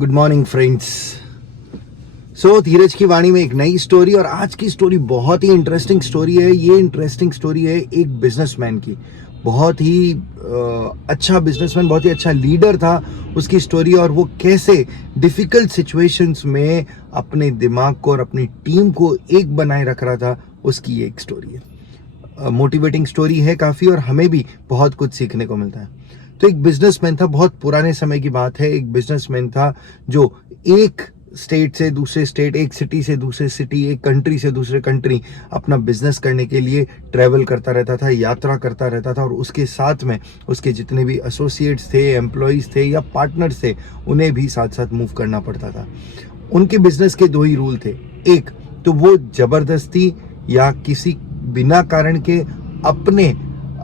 Good morning friends. So Dheeraj की वाणी में एक नई स्टोरी, और आज की स्टोरी बहुत ही इंटरेस्टिंग स्टोरी है। ये इंटरेस्टिंग स्टोरी है एक बिजनेसमैन की। बहुत ही अच्छा बिजनेसमैन, बहुत ही अच्छा लीडर था उसकी स्टोरी, और वो कैसे डिफिकल्ट सिचुएशंस में अपने दिमाग को और अपनी टीम को एक बनाए रख रहा था, उसकी ये एक स्टोरी है। मोटिवेटिंग स्टोरी है काफ़ी, और हमें भी बहुत कुछ सीखने को मिलता है। तो एक बिजनेसमैन था, बहुत पुराने समय की बात है। एक बिजनेसमैन था जो एक स्टेट से दूसरे स्टेट, एक सिटी से दूसरे सिटी, एक कंट्री से दूसरे कंट्री अपना बिजनेस करने के लिए ट्रैवल करता रहता था, यात्रा करता रहता था। और उसके साथ में उसके जितने भी एसोसिएट्स थे, एम्प्लॉयज थे या पार्टनर्स थे, उन्हें भी साथ साथ मूव करना पड़ता था। उनके बिजनेस के दो ही रूल थे। एक तो वो जबरदस्ती या किसी बिना कारण के अपने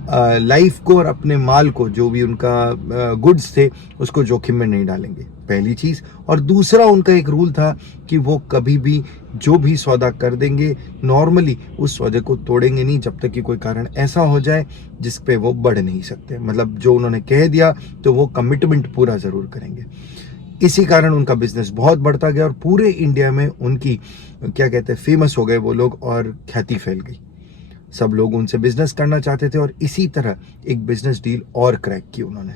लाइफ को और अपने माल को, जो भी उनका गुड्स थे, उसको जोखिम में नहीं डालेंगे, पहली चीज। और दूसरा उनका एक रूल था कि वो कभी भी जो भी सौदा कर देंगे, नॉर्मली उस सौदे को तोड़ेंगे नहीं जब तक कि कोई कारण ऐसा हो जाए जिस पे वो बढ़ नहीं सकते। मतलब जो उन्होंने कह दिया तो वो कमिटमेंट पूरा जरूर करेंगे। इसी कारण उनका बिजनेस बहुत बढ़ता गया और पूरे इंडिया में उनकी क्या कहते हैं, फेमस हो गए वो लोग, और ख्याति फैल गई। सब लोग उनसे बिजनेस करना चाहते थे, और इसी तरह एक बिजनेस डील और क्रैक की उन्होंने।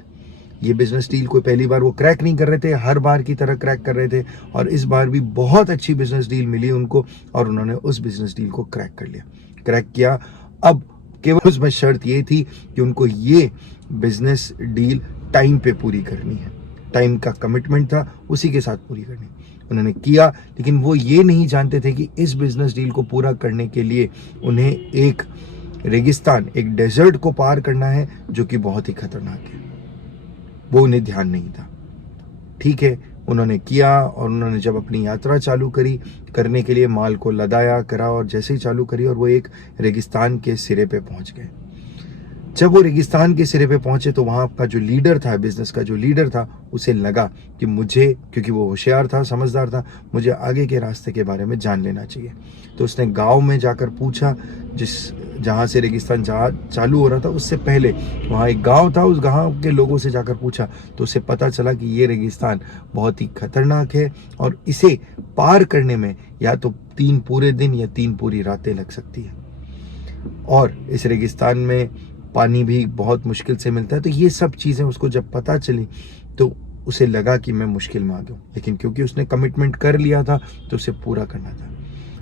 ये बिजनेस डील कोई पहली बार वो क्रैक नहीं कर रहे थे, हर बार की तरह क्रैक कर रहे थे, और इस बार भी बहुत अच्छी बिजनेस डील मिली उनको, और उन्होंने उस बिजनेस डील को क्रैक कर लिया, क्रैक किया। अब केवल उसमें शर्त ये थी कि उनको ये बिजनेस डील टाइम पे पूरी करनी है। टाइम का कमिटमेंट था, उसी के साथ पूरी करनी। उन्होंने किया, लेकिन वो ये नहीं जानते थे कि इस बिजनेस डील को पूरा करने के लिए उन्हें एक रेगिस्तान, एक डेजर्ट को पार करना है, जो कि बहुत ही खतरनाक है। वो उन्हें ध्यान नहीं था। ठीक है, उन्होंने किया, और उन्होंने जब अपनी यात्रा चालू करी, करने के लिए माल को लदाया करा, और जैसे ही चालू करी और वो एक रेगिस्तान के सिरे पे पहुंच गए। जब वो रेगिस्तान के सिरे पे पहुंचे तो वहां का जो लीडर था, बिजनेस का जो लीडर था, उसे लगा कि मुझे, क्योंकि वो होशियार था, समझदार था, मुझे आगे के रास्ते के बारे में जान लेना चाहिए। तो उसने गांव में जाकर पूछा, जहां से रेगिस्तान चालू हो रहा था उससे पहले वहां एक गांव था, उस गांव के लोगों से जाकर पूछा, तो उसे पता चला कि ये रेगिस्तान बहुत ही खतरनाक है, और इसे पार करने में या तो 3 पूरे दिन या 3 पूरी रातें लग सकती है, और इस रेगिस्तान में पानी भी बहुत मुश्किल से मिलता है। तो ये सब चीज़ें उसको जब पता चली तो उसे लगा कि मैं मुश्किल में आ गया, लेकिन क्योंकि उसने कमिटमेंट कर लिया था तो उसे पूरा करना था।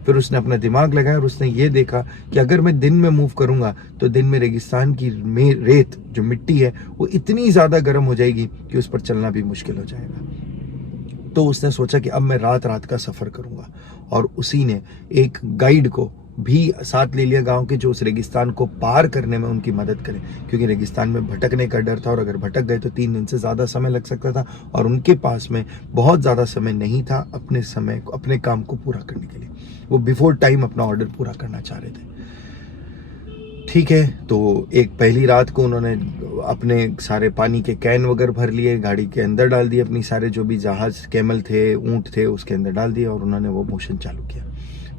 फिर उसने अपना दिमाग लगाया, और उसने ये देखा कि अगर मैं दिन में मूव करूंगा तो दिन में रेगिस्तान की रेत, जो मिट्टी है, वो इतनी ज़्यादा गर्म हो जाएगी कि उस पर चलना भी मुश्किल हो जाएगा। तो उसने सोचा कि अब मैं रात रात का सफ़र करूंगा, और उसी ने एक गाइड को भी साथ ले लिया गांव के, जो उस रेगिस्तान को पार करने में उनकी मदद करें, क्योंकि रेगिस्तान में भटकने का डर था, और अगर भटक गए तो 3 दिन से ज़्यादा समय लग सकता था, और उनके पास में बहुत ज़्यादा समय नहीं था अपने समय को, अपने काम को पूरा करने के लिए। वो बिफोर टाइम अपना ऑर्डर पूरा करना चाह रहे थे। ठीक है, तो एक पहली रात को उन्होंने अपने सारे पानी के कैन वगैरह भर लिए, गाड़ी के अंदर डाल दिए, अपनी सारे जो भी जहाज, कैमल थे, ऊंट थे, उसके अंदर डाल दिए, और उन्होंने वो मोशन चालू किया।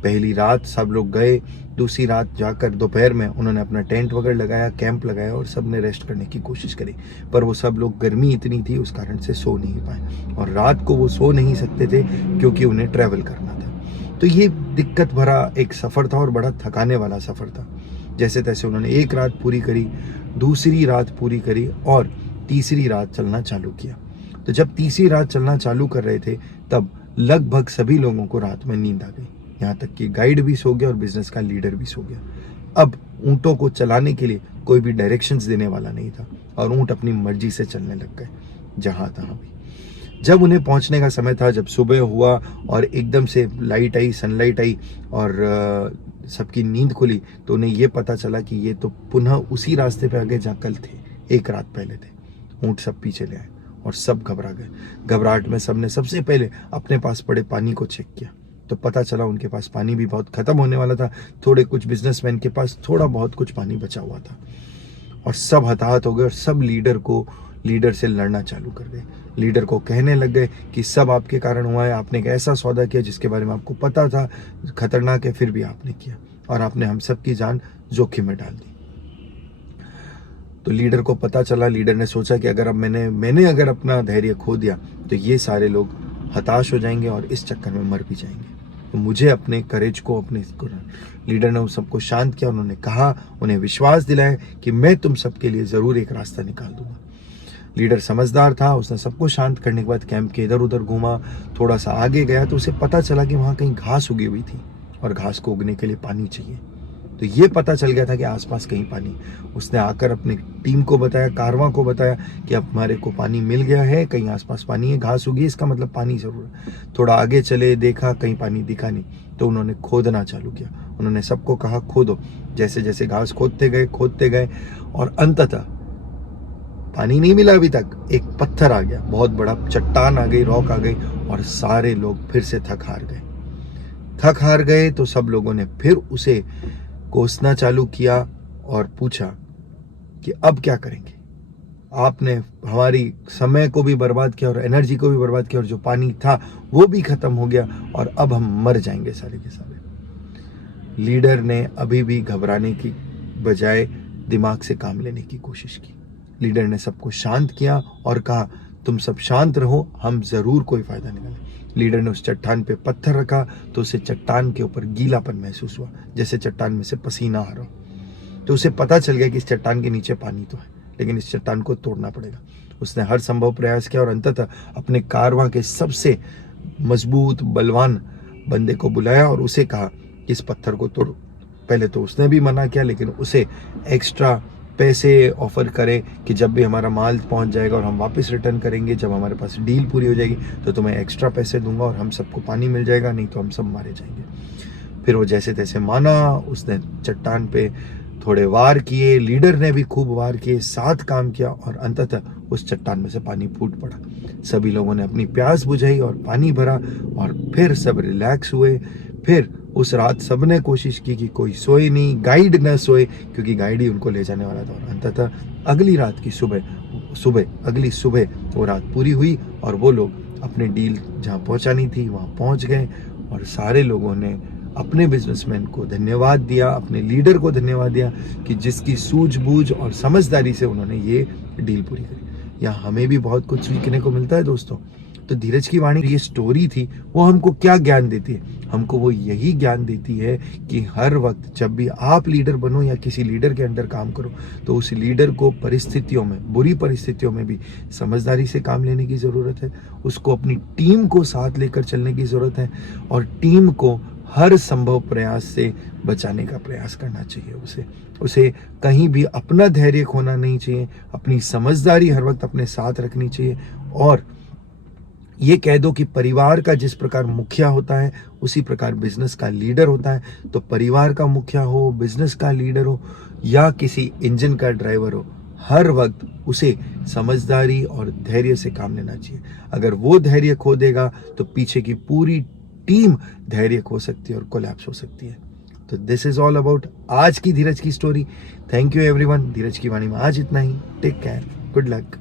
पहली रात सब लोग गए। दूसरी रात जाकर दोपहर में उन्होंने अपना टेंट वगैरह लगाया, कैंप लगाया, और सब ने रेस्ट करने की कोशिश करी, पर वो सब लोग, गर्मी इतनी थी उस कारण से सो नहीं पाए, और रात को वो सो नहीं सकते थे क्योंकि उन्हें ट्रैवल करना था। तो ये दिक्कत भरा एक सफ़र था, और बड़ा थकाने वाला सफ़र था। जैसे तैसे उन्होंने एक रात पूरी करी, दूसरी रात पूरी करी, और तीसरी रात चलना चालू किया। तो जब तीसरी रात चलना चालू कर रहे थे तब लगभग सभी लोगों को रात में नींद आ गई, यहाँ तक कि गाइड भी सो गया और बिजनेस का लीडर भी सो गया। अब ऊँटों को चलाने के लिए कोई भी डायरेक्शंस देने वाला नहीं था, और ऊँट अपनी मर्जी से चलने लग गए जहाँ तहाँ भी। जब उन्हें पहुँचने का समय था, जब सुबह हुआ और एकदम से लाइट आई, सनलाइट आई, और सबकी नींद खुली, तो उन्हें ये पता चला कि ये तो पुनः उसी रास्ते पे आ गए जहाँ कल थे, एक रात पहले थे। ऊँट सब पीछे ले आए, और सब घबरा गए। घबराहट में सबने सबसे पहले अपने पास पड़े पानी को चेक किया, तो पता चला उनके पास पानी भी बहुत खत्म होने वाला था। थोड़े कुछ बिजनेसमैन के पास थोड़ा बहुत कुछ पानी बचा हुआ था, और सब हताहत हो गए, और सब लीडर से लड़ना चालू कर गए। लीडर को कहने लग गए कि सब आपके कारण हुआ है, आपने एक ऐसा सौदा किया जिसके बारे में आपको पता था खतरनाक है, फिर भी आपने किया, और आपने हम सब की जान जोखिम में डाल दी। तो लीडर को पता चला, लीडर ने सोचा कि अगर अब मैंने अगर अपना धैर्य खो दिया तो ये सारे लोग हताश हो जाएंगे और इस चक्कर में मर भी जाएंगे। तो मुझे अपने करेज को, अपने लीडर ने उन सबको शांत किया। उन्होंने कहा, उन्हें विश्वास दिलाया कि मैं तुम सबके लिए ज़रूर एक रास्ता निकाल दूंगा। लीडर समझदार था, उसने सबको शांत करने के बाद कैंप के इधर उधर घूमा, थोड़ा सा आगे गया तो उसे पता चला कि वहाँ कहीं घास उगी हुई थी और घास को उगने के लिए पानी चाहिए। तो ये पता चल गया था कि आसपास कहीं पानी। उसने आकर अपनी टीम को बताया, कारवां को बताया कि अब हमारे को पानी मिल गया है, कहीं आसपास पानी है, घास उगी, इसका मतलब पानी जरूर है। थोड़ा आगे चले, देखा कहीं पानी दिखा नहीं, तो उन्होंने खोदना चालू किया। उन्होंने सबको कहा खोदो। जैसे जैसे घास खोदते गए और अंततः पानी नहीं मिला अभी तक, एक पत्थर आ गया, बहुत बड़ा चट्टान आ गई, रॉक आ गई और सारे लोग फिर से थक हार गए। तो सब लोगों ने फिर उसे कोसना चालू किया और पूछा कि अब क्या करेंगे? आपने हमारी समय को भी बर्बाद किया और एनर्जी को भी बर्बाद किया और जो पानी था वो भी खत्म हो गया और अब हम मर जाएंगे सारे के सारे। लीडर ने अभी भी घबराने की बजाय दिमाग से काम लेने की कोशिश की। लीडर ने सबको शांत किया और कहा, तुम सब शांत रहो, हम जरूर कोई फायदा निकालें। लीडर ने उस चट्टान पे पत्थर रखा तो उसे चट्टान के ऊपर गीलापन महसूस हुआ, जैसे चट्टान में से पसीना आ रहा हो। तो उसे पता चल गया कि इस चट्टान के नीचे पानी तो है, लेकिन इस चट्टान को तोड़ना पड़ेगा। उसने हर संभव प्रयास किया और अंततः अपने कारवां के सबसे मजबूत बलवान बंदे को बुलाया और उसे कहा कि इस पत्थर को तोड़ो। पहले तो उसने भी मना किया, लेकिन उसे एक्स्ट्रा पैसे ऑफर करे कि जब भी हमारा माल पहुंच जाएगा और हम वापस रिटर्न करेंगे, जब हमारे पास डील पूरी हो जाएगी तो तुम्हें एक्स्ट्रा पैसे दूंगा और हम सबको पानी मिल जाएगा, नहीं तो हम सब मारे जाएंगे। फिर वो जैसे तैसे माना। उसने चट्टान पे थोड़े वार किए, लीडर ने भी खूब वार किए, साथ काम किया और अंततः उस चट्टान में से पानी फूट पड़ा। सभी लोगों ने अपनी प्यास बुझाई और पानी भरा और फिर सब रिलैक्स हुए। फिर उस रात सबने कोशिश की कि कोई सोए नहीं, गाइड न सोए, क्योंकि गाइड ही उनको ले जाने वाला था। और अंततः अगली सुबह वो रात पूरी हुई और वो लोग अपने डील जहाँ पहुँचानी थी वहाँ पहुँच गए और सारे लोगों ने अपने बिजनेसमैन को धन्यवाद दिया, अपने लीडर को धन्यवाद दिया कि जिसकी सूझबूझ और समझदारी से उन्होंने ये डील पूरी करी। यहाँ हमें भी बहुत कुछ सीखने को मिलता है दोस्तों। तो धीरज की वाणी ये स्टोरी थी, वो हमको क्या ज्ञान देती है? हमको वो यही ज्ञान देती है कि हर वक्त जब भी आप लीडर बनो या किसी लीडर के अंडर काम करो तो उस लीडर को परिस्थितियों में, बुरी परिस्थितियों में भी समझदारी से काम लेने की ज़रूरत है। उसको अपनी टीम को साथ लेकर चलने की ज़रूरत है और टीम को हर संभव प्रयास से बचाने का प्रयास करना चाहिए। उसे कहीं भी अपना धैर्य खोना नहीं चाहिए, अपनी समझदारी हर वक्त अपने साथ रखनी चाहिए। और ये कह दो कि परिवार का जिस प्रकार मुखिया होता है उसी प्रकार बिजनेस का लीडर होता है। तो परिवार का मुखिया हो, बिजनेस का लीडर हो या किसी इंजन का ड्राइवर हो, हर वक्त उसे समझदारी और धैर्य से काम लेना चाहिए। अगर वो धैर्य खो देगा तो पीछे की पूरी टीम धैर्य खो सकती है और कोलैप्स हो सकती है। तो दिस इज ऑल अबाउट आज की धीरज की story. Thank you everyone. Dheeraj की वाणी में आज इतना ही। Take care, good luck.